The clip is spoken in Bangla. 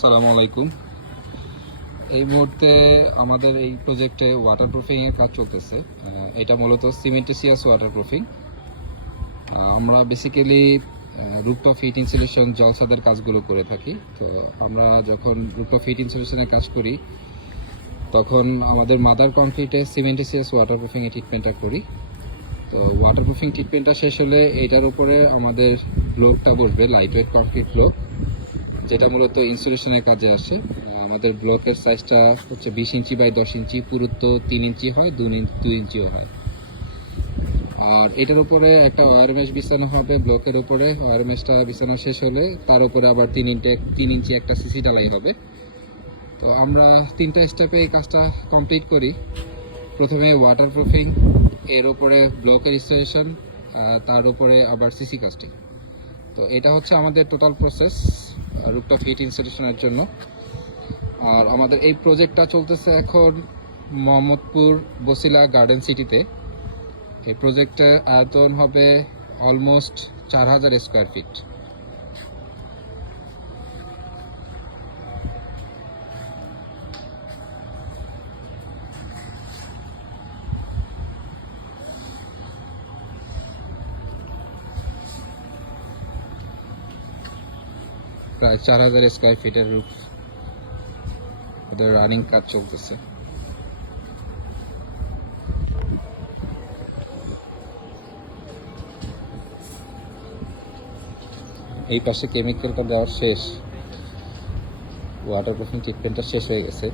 আসসালামু আলাইকুম। এই মুহূর্তে আমাদের এই প্রজেক্টে ওয়াটারপ্রুফিং এর কাজ চলতেছে। এটা মূলত সিমেন্টিসিয়াস ওয়াটারপ্রুফিং। আমরা বেসিক্যালি রুফটপ হিট ইনসুলেশন জলসাদের কাজগুলো করে থাকি। তো আমরা যখন রুফটপ হিট ইনসুলেশনের কাজ করি তখন আমাদের মাদার কংক্রিটে সিমেন্টিসিয়াস ওয়াটারপ্রুফিং এর ট্রিটমেন্টটা করি। তো ওয়াটারপ্রুফিং ট্রিটমেন্টটা শেষ হলে এটার উপরে আমাদের ব্লকটা বসবে, লাইটওয়েট কংক্রিট ব্লক, যেটা মূলত ইনসুলেশনের কাজে আসে। আমাদের ব্লকের সাইজটা হচ্ছে 20 ইঞ্চি বাই 10 ইঞ্চি, পুরুত্ব 3 ইঞ্চি হয়, 2 ইঞ্চিও হয়। আর এটার উপরে একটা ওয়্যার মেশ বিছানো হবে। ব্লকের উপরে ওয়্যার মেশটা বিছানো শেষ হলে তার উপরে আবার 3 ইঞ্চি একটা সিসি ঢালাই হবে। তো আমরা 3টা স্টেপে এই কাজটা কমপ্লিট করি। প্রথমে ওয়াটারপ্রুফিং, এর উপরে ব্লকের ইনস্টলেশন, তার উপরে আবার সিসি কাস্টিং। তো এটা হচ্ছে আমাদের টোটাল প্রসেস রুফটপ হিট ইনস্টলেশনের জন্য। আর আমাদের এই প্রজেক্টটা চলতেছে এখন মোহাম্মদপুর বসিলা গার্ডেন সিটিতে। এই প্রজেক্টের আয়তন হবে অলমোস্ট 4000 স্কোয়ার ফিট। প্রায় 4000 স্কোয়ার ফিটের রুফ, ওদের রানিং কাজ চলতেছে। এই পাশে কেমিক্যালটা দেওয়ার শেষ, ওয়াটারপ্রুফিং ট্রিটমেন্টটা শেষ হয়ে গেছে।